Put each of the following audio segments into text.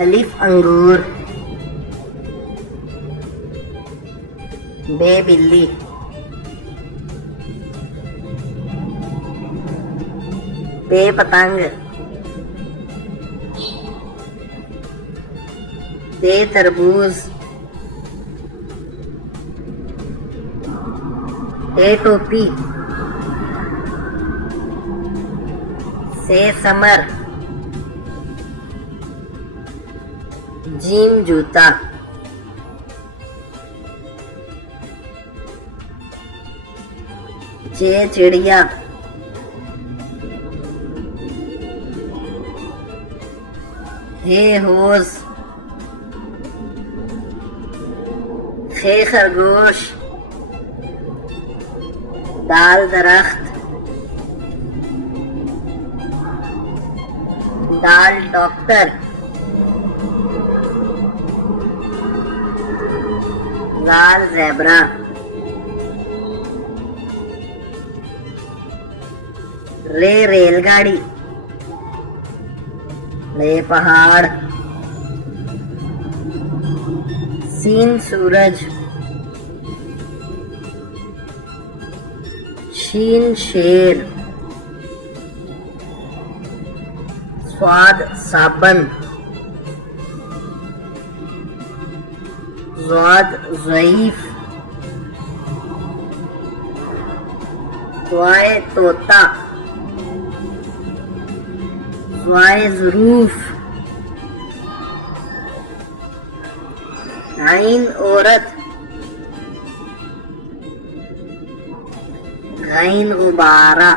अलिफ अंगूर, बे बिल्ली, बे पतंग, दे तरबूज, ए टोपी, से समर, जीम जूता, जे चिड़िया, हे होश, खे खरगोश, दाल दरख्त, दाल डॉक्टर, लाल ज़ेब्रा, रे रेलगाड़ी, ले पहाड़, सीन सूरज, शीन शेर, स्वाद साबन, ज़ाद ज़ईफ, ज़ाए तोता, ज़ाए ज़रूफ, आइन औरत, गैन गुबारा,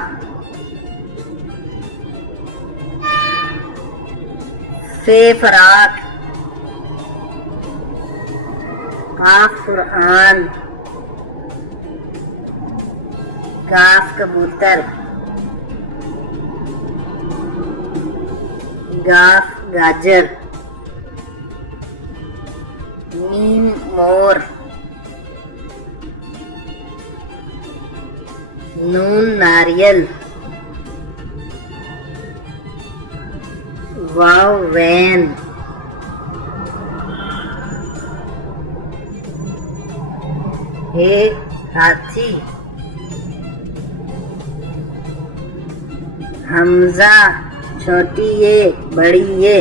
फे फराक, काफ कुरआन, काफ कबूतर, गाफ गाजर, मीम मोर, नून नारियल, वाव वैन, हे हाथी, हमजा छोटी ये बड़ी ये,